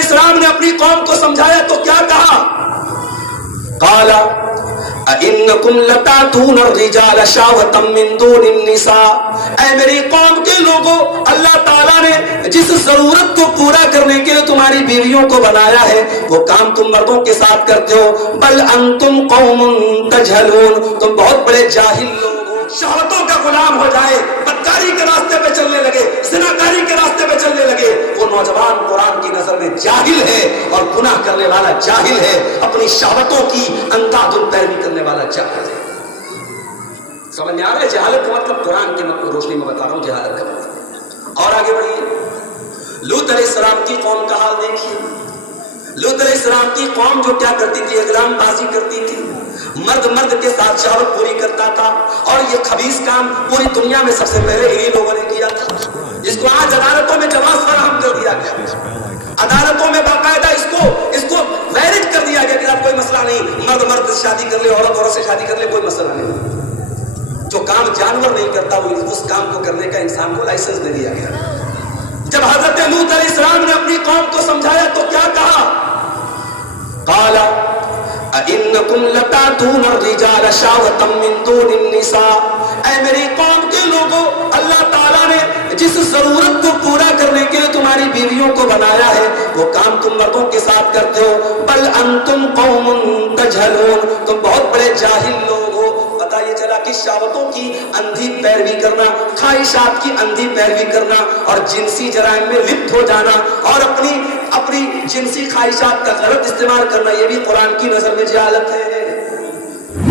علیہ السلام نے اپنی قوم کو سمجھایا تو کیا کہا؟ قال اَإِنَّكُمْ لَتَأْتُونَ الرِّجَالَ شَهْوَةً مِّن دُونِ النِّسَاءِ، اے میری قوم کے لوگوں، اللہ تعالیٰ نے جس ضرورت کو پورا کرنے کے لیے تمہاری بیویوں کو بنایا ہے وہ کام تم مردوں کے ساتھ کرتے ہو. بل انتم قوم تجہلون، تم بہت بڑے جاہل لوگ ہو. شہوتوں کا غلام ہو جائے، بدکاری کے راستے پہ چلنے لگے، زناکاری کے راستے پہ چلنے لگے، وہ نوجوان قرآن کی نظر میں جاہل ہے اور گناہ کرنے والا جاہل ہے، اپنی شہوتوں کی اندھادھند پیروی کرنے والا جاہل ہے. سمجھ میں آ رہا ہے جہالت کا مطلب؟ قرآن کی روشنی میں بتا رہا ہوں جہالت کا مطلب. اور آگے بڑھیے، لوط علیہ السلام کی قوم کا حال دیکھیے. لوط علیہ السلام کی قوم جو کیا کرتی تھی؟ اغرام بازی کرتی تھی، مرد کے ساتھ شہوت پوری کرتا تھا. اور یہ خبیث کام پوری دنیا میں سب سے پہلے انہی لوگوں نے کیا تھا، جس کو آج عدالتوں میں جواز فراہم کر دیا گیا. عدالتوں میں باقاعدہ اس کو ویلڈ کر دیا گیا کہ اب کوئی مسئلہ نہیں، مرد سے شادی کر لے، عورت سے شادی کر لے، کوئی مسئلہ نہیں. جو کام جانور نہیں کرتا وہ اس کام کو کرنے کا انسان کو لائسنس دے دیا گیا. جب حضرت لوط علیہ السلام نے اپنی قوم کو سمجھایا تو کیا کہا؟ قال اَإِنَّكُمْ لَتَأْتُونَ الرِّجَالَ شَهْوَةً مِّن دُونِ النِّسَاءِ، اے میری قوم کے لوگوں، اللہ تعالیٰ نے جس ضرورت کو پورا کرنے کے لیے تمہاری بیویوں کو بنایا ہے وہ کام تم مردوں کے ساتھ کرتے ہو. بل انتم قوم تجہلون، تم بہت بڑے جاہل لوگ ہو. پتہ یہ چلا کہ شہوتوں کی اندھی پیروی کرنا، خواہشات کی اندھی پیروی کرنا اور جنسی جرائم میں لپت ہو جانا اور اپنی جنسی خواہشات کا غلط استعمال کرنا، یہ بھی قرآن کی نظر میں جہالت ہے.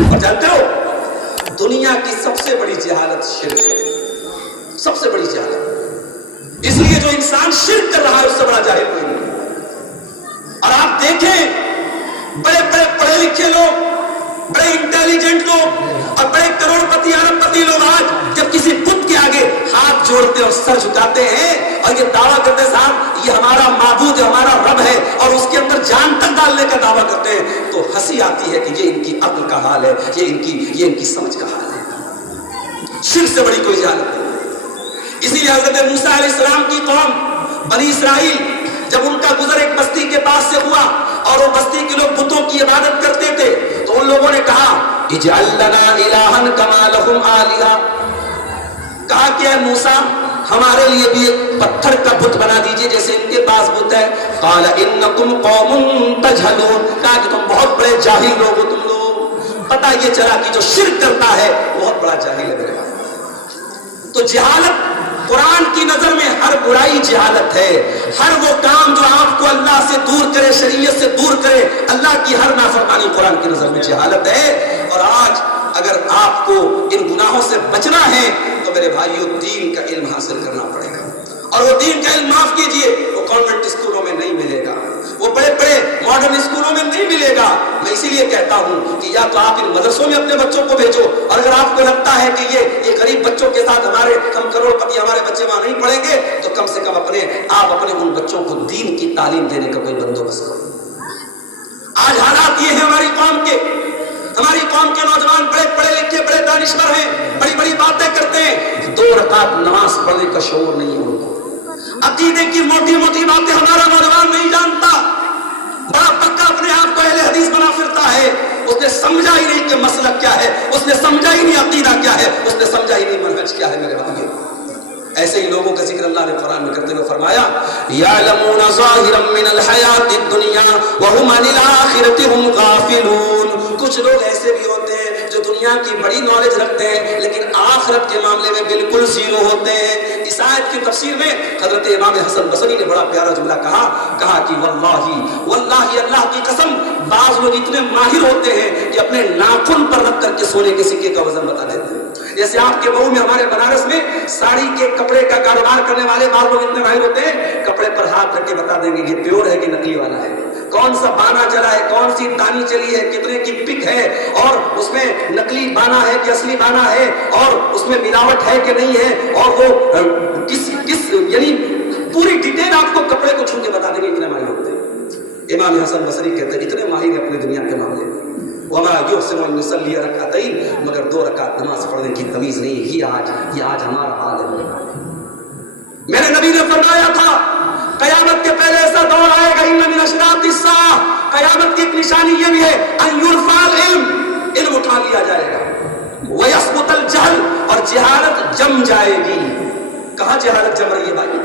اور جانتے ہو دنیا کی سب سے بڑی جہالت شرک ہے، سب سے بڑی جہالت. اس لیے جو انسان شرک کر رہا ہے اس سے بڑا جاہل کوئی نہیں. اور آپ دیکھیں بڑے بڑے پڑھے لکھے لوگ، بڑے انٹیلیجنٹ لوگ اور بڑے کروڑ پتی ارب پتی لوگ آج جب کسی بت کے آگے ہاتھ جوڑتے اور سر جھکاتے ہیں اور یہ دعویٰ کرتے ہیں صاحب یہ ہمارا معبود ہے، ہمارا رب ہے، اور اس کے اندر جان تک ڈالنے کا دعویٰ کرتے ہیں، تو ہنسی آتی ہے کہ یہ ان کی عقل کا حال ہے، یہ ان کی سمجھ کا حال ہے. شرک سے بڑی کوئی جہالت نہیں. اسی لیے حضرت موسیٰ علیہ السلام کی قوم بنی اسرائیل جب ان کا گزر ایک بستی کے پاس سے ہوا اور وہ بستی کے لوگ بتوں کی عبادت کرتے تھے تو ان لوگوں نے کہا اجعل لنا الہا کما لہم آلہہ، کہا کہ اے موسیٰ ہمارے لیے بھی ایک پتھر کا بت بنا دیجئے جیسے ان کے پاس بت ہے. قال انکم قوم تجہلون، کہا کہ تم بہت بڑے جاہل لوگ ہو تم لوگ. پتہ یہ چلا کہ جو شرک کرتا ہے بہت بڑا جاہل ہے میرے بھائی. تو جہالت قرآن کی نظر میں ہر برائی جہالت ہے. ہر وہ کام جو آپ کو اللہ سے دور کرے، شریعت سے دور کرے، اللہ کی ہر نافرمانی قرآن کی نظر میں جہالت ہے. اور آج اگر آپ کو ان گناہوں سے بچنا ہے تو میرے بھائیو دین کا علم حاصل کرنا پڑے گا. اور وہ دین کا علم معاف کیجئے وہ کانوینٹ اسکولوں میں نہیں ملے گا، وہ بڑے بڑے ماڈرن اسکولوں میں نہیں ملے گا. میں اسی لیے کہتا ہوں کہ یا تو آپ ان مدرسوں میں اپنے بچوں کو بھیجو، اور اگر آپ کو لگتا ہے کہ یہ غریب بچوں کے ساتھ ہم کروڑ پتی ہمارے بچے وہاں نہیں پڑھیں گے تو کم سے کم آپ اپنے ان بچوں کو دین کی تعلیم دینے کا کوئی بندوبست کرو. آج حالات یہ ہیں ہماری قوم کے نوجوان بڑے پڑھے لکھے، بڑے دانشور ہیں، بڑی بڑی باتیں کرتے ہیں، 2 رکعت نماز پڑھنے کا شعور نہیں ہے ان کو. عقیدے کی موٹی موٹی باتیں ہمارا نوجوان نہیں جانتا، بڑا پکا اپنے آپ کو اہل حدیث بنا پھرتا ہے. اس نے سمجھا ہی نہیں کہ مسلک کیا ہے، اس نے سمجھا ہی نہیں عقیدہ کیا ہے، اس نے سمجھا ہی نہیں منہج کیا ہے میرے بھائیو. ایسے ہی لوگوں کا ذکر اللہ نے قرآن میں کرتے ہوئے فرمایا یعلمون ظاہرا من الحیات الدنیا وهم عن الآخرۃ هم غافلون. کچھ لوگ ایسے بھی ہوتے ہیں جو دنیا کی بڑی نالج رکھتے ہیں لیکن آخرت کے معاملے میں بالکل زیرو ہوتے ہیں. اس آیت کی تفسیر میں حضرت امام حسن بصری نے بڑا پیارا جملہ کہا کہ واللہ اللہ کی قسم بعض لوگ اتنے ماہر ہوتے ہیں کہ اپنے ناخن پر رکھ کر کے سونے کے سکے کا وزن بتا دیتے ہیں. جیسے آپ کے مئو میں ہمارے بنارس میں ساڑی کے کپڑے کا کاروبار کرنے والے بعض لوگ اتنے ماہر ہوتے ہیں کپڑے پر ہاتھ رکھ کے بتا دیں گے یہ پیور ہے کہ نکلی والا ہے، کون سا بانا چلا ہے، کون سی تانی چلی ہے، کتنے کی پک ہے، اور اس میں نکلی بانا ہے کہ اصلی بانا ہے، اور اس میں ملاوٹ ہے کہ نہیں ہے، اور وہ کس یعنی پوری ڈیٹیل آپ کو کپڑے کو چھو کے بتا دیں گے. اتنے ماہر ہوتے ہیں. امام حسن بصری کہتے ہیں اتنے ماہر ہیں اپنی دنیا کے معاملے میں. وما يحسن ان يصلي ركعتين، مگر 2 رکعت نماز پڑھنے کی تمیز نہیں. یہ آج ہمارا حال ہے. میرے نبی نے فرمایا تھا قیامت کے پہلے ایسا دور آئے گا ان الساعہ، قیامت کی ایک نشانی یہ بھی ہے ان یرفع العلم، علم اٹھا لیا جائے گا، ویسقط الجہل، اور جہالت جم جائے گی۔ کہاں جہالت جم رہی ہے بھائی؟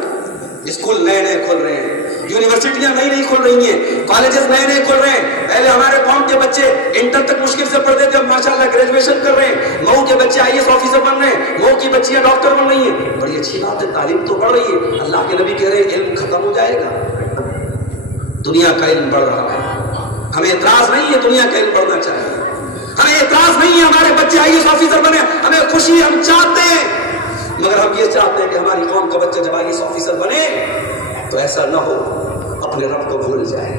اسکول نئے نئے کھول رہے ہیں، یونیورسٹیاں نئی نئی کھول رہی ہیں، کالجز نئے نئے کھول رہے ہیں۔ پہلے ہمارے قوم کے بچے انٹر تک مشکل سے پڑھتے تھے، اب ماشاءاللہ گریجویشن کر رہے ہیں۔ مئو کے بچے آئی ایس آفیسر بن رہے ہیں، مئو کی بچیاں ڈاکٹر بن رہی ہیں۔ بڑی اچھی بات ہے، تعلیم تو بڑھ رہی ہے۔ اللہ کے نبی کہہ رہے ہیں علم ختم ہو جائے گا، دنیا کا علم بڑھ رہا ہے۔ ہمیں اعتراض نہیں ہے، دنیا کا علم بڑھنا چاہیے، ہمیں اعتراض نہیں ہے ہمارے بچے آئی ایس آفیسر بنے، ہمیں خوشی، ہم چاہتے ہیں، مگر ہم یہ چاہتے ہیں کہ ہماری قوم کا بچہ جب آئی ایس آفیسر بنے تو ایسا نہ ہو اپنے رب کو بھول جائے،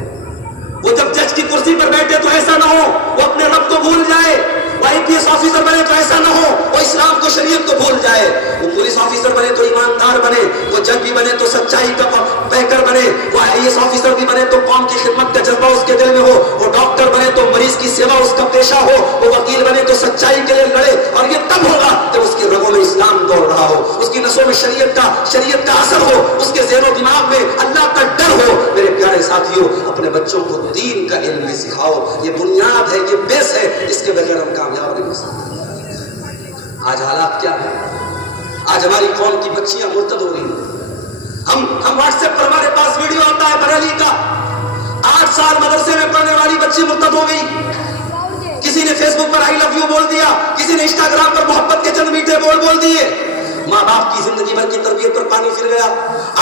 وہ جب جج کی کرسی پر بیٹھے تو ایسا نہ ہو وہ اپنے رب کو بھول جائے، وہ آئی پی ایس آفیسر بنے تو ایسا نہ ہو وہ اسلام کو، شریعت کو بھول جائے، وہ پولیس آفیسر بنے تو ایماندار بنے، وہ جج بھی بنے تو سچائی کا پیکر بنے، وہ آئی ایس آفیسر بھی بنے تو قوم کی خدمت کا جذبہ اس کے دل میں ہو، وہ ڈاکٹر بنے تو مریض کی سیوا اس کا پیشہ ہو، وہ وکیل بنے تو سچائی کے لیے لڑے، اور یہ تب ہوگا جب اس کی رگوں میں اسلام دوڑ رہا ہو، اس کی نسوں میں شریعت کا اثر ہو، اس کے ذہن و دماغ میں اللہ کا ڈر ہو۔ میرے پیارے ساتھیوں، اپنے بچوں کو دین کا علم بھی سکھاؤ، یہ بنیاد ہے، یہ بیس ہے، اس کے بغیر ہم کامیاب نہیں ہو سکتے۔ آج حالات کیا ہے؟ آج ہماری قوم کی بچیاں مرتد ہو رہی ہیں، ہم واٹس ایپ پر ہمارے پاس ویڈیو آتا ہے بریلی کا، 8 سال مدرسے میں پڑھنے والی بچی مرتد ہو گئی، کسی نے face book per I love you بول دیا، کسی نے انسٹاگرام پر محبت کے چند میٹھے بول دیے، ماں باپ کی زندگی بھر کی تربیت پر پانی پھر گیا،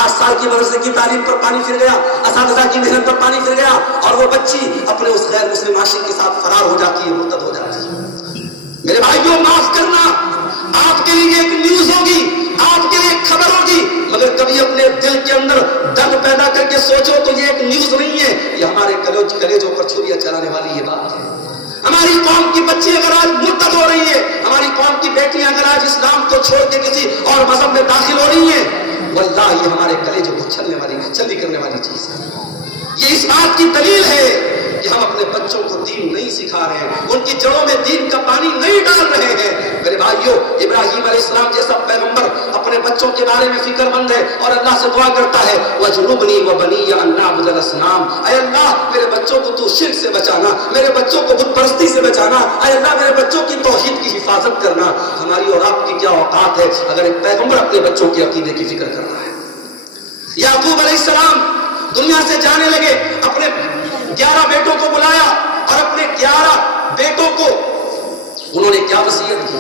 8 سال کی مدرسے کی تعلیم پر پانی پھر گیا، اساتذہ کی محنت پر پانی پھر گیا، اور وہ بچی اپنے اس غیر مسلم عاشق کے ساتھ فرار ہو جاتی ہے، مرتد ہو جاتی ہے۔ میرے بھائیوں، معاف کرنا، آپ کے لیے ایک نیوز ہوگی، آپ کے لیے ایک خبر ہوگی، مگر کبھی اپنے دل کے اندر درد پیدا کر کے سوچو تو یہ ایک نیوز نہیں ہے، یہ ہمارے کلیجوں پر چھریاں چلانے والی یہ بات ہے۔ ہماری قوم کی بچی اگر آج مرتد ہو رہی ہے، ہماری قوم کی بیٹیاں اگر آج اسلام کو چھوڑ کے کسی اور مذہب میں داخل ہو رہی ہیں، واللہ یہ ہمارے کلیجوں کو چھلنی کرنے والی چیز ہے۔ یہ اس بات کی دلیل ہے کہ ہم اپنے بچوں کو دین نہیں سکھا رہے ہیں، ان کی جڑوں میں دین کا پانی نہیں ڈال رہے ہیں۔ میرے بھائیوں، ابراہیم علیہ السلام جیسا پیغمبر اپنے بچوں کے بارے میں فکر مند ہے اور اللہ سے دعا کرتا ہے وَجْنُبْنِي وَبَنِيَّ أَن نَّعْبُدَ الْأَصْنَامَ، اے اللہ میرے بچوں کو تو شرک سے بچانا، میرے بچوں کو بت پرستی سے بچانا، اے اللہ میرے بچوں کی توحید کی حفاظت کرنا۔ ہماری اور آپ کی کیا اوقات ہے اگر ایک پیغمبر اپنے بچوں کے عقیدے کی فکر کر رہا ہے۔ یعقوب علیہ السلام دنیا سے جانے لگے، اپنے 11 بیٹوں کو بلایا اور اپنے 11 بیٹوں کو انہوں نے کیا وصیت کی؟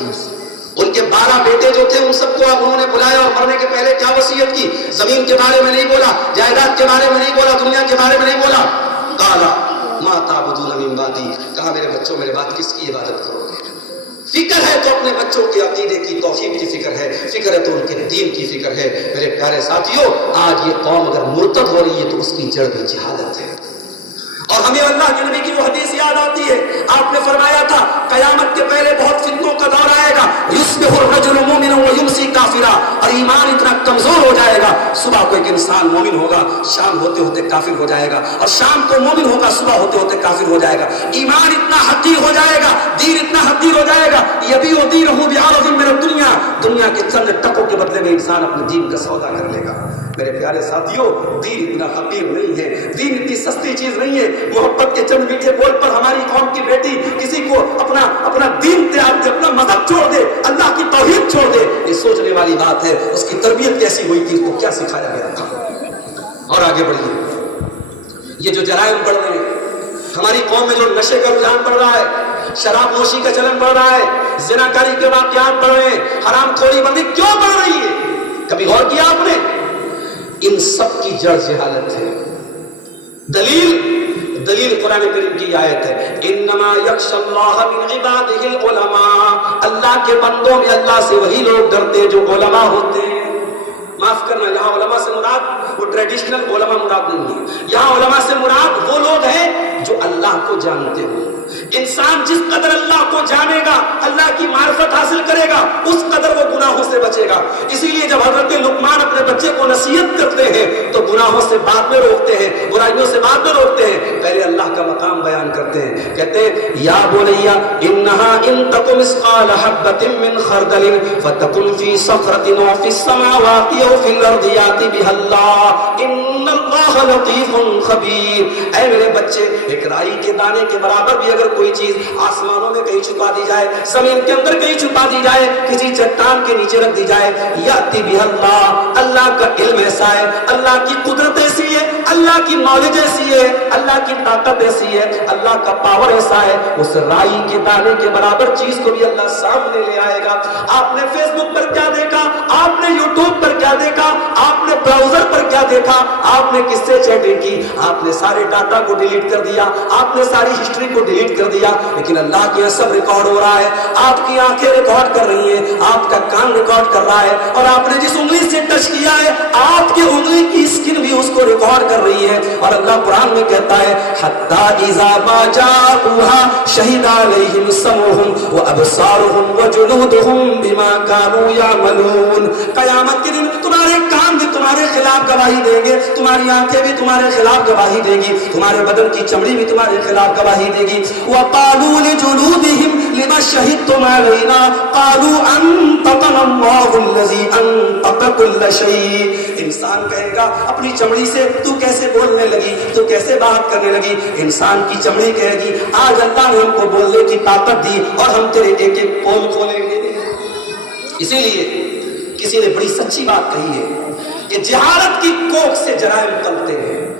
ان کے 12 بیٹے جو تھے ان سب کو انہوں نے بلایا اور مرنے کے پہلے کیا وصیت کی؟ زمین کے بارے میں نہیں بولا، جائیداد کے بارے میں نہیں بولا، دنیا کے بارے میں نہیں بولا۔ قال ما تعبدون من بعدی، کہا میرے بچوں میرے بعد کس کی عبادت کرو گے؟ فکر ہے تو اپنے بچوں کے عقیدے کی، توحید کی فکر ہے، فکر ہے تو ان کے دین کی فکر ہے۔ میرے پیارے ساتھیوں، آج یہ قوم اگر مرتد ہو رہی ہے تو اس کی جڑ بھی جہالت ہے۔ اور ہمیں اللہ کے نبی کی وہ حدیث یاد آتی ہے، آپ نے فرمایا تھا قیامت کے پہلے بہت فتنوں کا دور آئے گا، یصبح الرجل مؤمنا ویمسی کافرا، اور ایمان اتنا کمزور ہو جائے گا، صبح کو ایک انسان مومن ہوگا، شام ہوتے ہوتے کافر ہو جائے گا، اور شام کو مومن ہوگا، صبح ہوتے ہوتے کافر ہو جائے گا۔ ایمان اتنا حقیر ہو جائے گا، دین اتنا حقیر ہو جائے گا، یبیع دینہ بعرض من الدنیا، دنیا کے چند ٹکوں کے بدلے میں انسان اپنے دین کا سودا کر لے گا۔ میرے پیارے ساتھیوں، دین اتنا حقیر نہیں ہے، دین اتنی سستی چیز نہیں ہے۔ محبت کے چند میٹھے بول پر ہماری قوم کی بیٹی کسی کو اپنا دین تیار دے، اپنا مذہب چھوڑ دے، اللہ کی توحید چھوڑ دے، یہ سوچنے والی بات ہے۔ اس کی تربیت کیسی ہوئی تھی، اس کو کیا سکھایا گیا تھا؟ اور آگے بڑھیے، یہ جو جرائم بڑھ رہے ہیں، ہماری قوم میں جو نشے کا رجحان بڑھ رہا ہے، شراب نوشی کا چلن بڑھ رہا ہے، زناکاری کے واقعات بڑھ رہے ہیں، حرام خوری بندی کیوں بڑھ رہی ہے؟ کبھی غور کیا آپ نے؟ ان سب کی جڑ جہالت ہے۔ دلیل قرآن کریم کی آیت ہے، انما یخشی اللہ من عبادہ العلماء، اللہ کے بندوں میں اللہ سے وہی لوگ ڈرتے ہیں جو علماء ہوتے ہیں۔ معاف کرنا، یہاں علماء سے مراد وہ ٹریڈیشنل علماء مراد نہیں ہے، یہاں علماء سے مراد وہ لوگ ہیں جو اللہ کو جانتے ہوں۔ انسان جس قدر اللہ کو جانے گا، اللہ کی معرفت حاصل کرے گا، اس قدر وہ گناہوں سے بچے گا۔ اسی لیے جب حضرت لقمان اپنے بچے کو نصیحت کرتے ہیں تو گناہوں سے بعد میں روکتے ہیں، برائیوں سے بعد میں روکتے ہیں، پہلے اللہ کا مقام بیان کرتے ہیں، کہتے کہتے یا بنیا انہا ان تک مثقال حبۃ من خردل فتکن فی صخرۃ او فی السماوات او فی الارض یاتی بها اللہ ان اللہ لطیف خبیر۔ اے میرے بچے، ایک رائی کے دانے کے برابر بھی اگر کوئی چیز آسمانوں میں کہیں چھپا دی جائے، زمین کے اندر کہیں چھپا دی جائے، کسی چٹان کے نیچے رکھ دی جائے، یاتی بها اللہ، اللہ کا علم ایسا ہے، اللہ کی قدرت ایسی ہے، اللہ کی نالج ایسی ہے، اللہ کی طاقت ایسی ہے، اللہ کا پاور ایسا ہے، اس رائی کے دانے کے برابر چیز کو بھی اللہ سامنے لے آئے گا۔ آپ نے فیس بک پر کیا دیکھا، آپ نے یوٹیوب پر کیا دیکھا، آپ نے براؤزر پر کیا دیکھا، آپ نے کس سے چیٹنگ کی، آپ نے سارے ڈاٹا کو ڈیلیٹ کر دیا، آپ نے ساری ہسٹری کو ڈیلیٹ کر دیا، لیکن اللہ کے سب ریکارڈ ہو رہا ہے۔ آپ کی آنکھیں ریکارڈ کر رہی ہیں، آپ کا کان ریکارڈ کر رہا ہے، اور آپ نے جس انگلی سے ٹچ کیا ہے آپ کی انگلی کی اسکن بھی اس کو ریکارڈ کر رہی ہے۔ اور اللہ قرآن میں کہتا ہے حتی اذا ما جاءوها شہد علیہم سمعهم وابصارهم وجلودهم بما كانوا يعملون۔ قیامت کے دن تمہارے کان بھی تمہارے خلاف گواہی دیں گے، تمہاری آنکھیں بھی تمہارے خلاف گواہی دیں گی، تمہارے بدن کی چمڑی بھی تمہارے خلاف گواہی دے گی۔ وقالوا لجلودهم لما شهدتم علينا قالوا انطقنا الله الذي انطق كل شيء۔ انسان کہے گا اپنی چمڑی سے تو کیسے بولنے لگی، تو کیسے بات کرنے لگی؟ انسان کی چمڑی کہے گی آج اللہ نے ہم کو بولنے کی طاقت دی اور ہم تیرے ایک ایک پول کھولیں گے۔ اسی لیے کسی نے بڑی سچی بات کہی ہے کہ جہالت کی کوکھ سے جرائم پلتے ہیں۔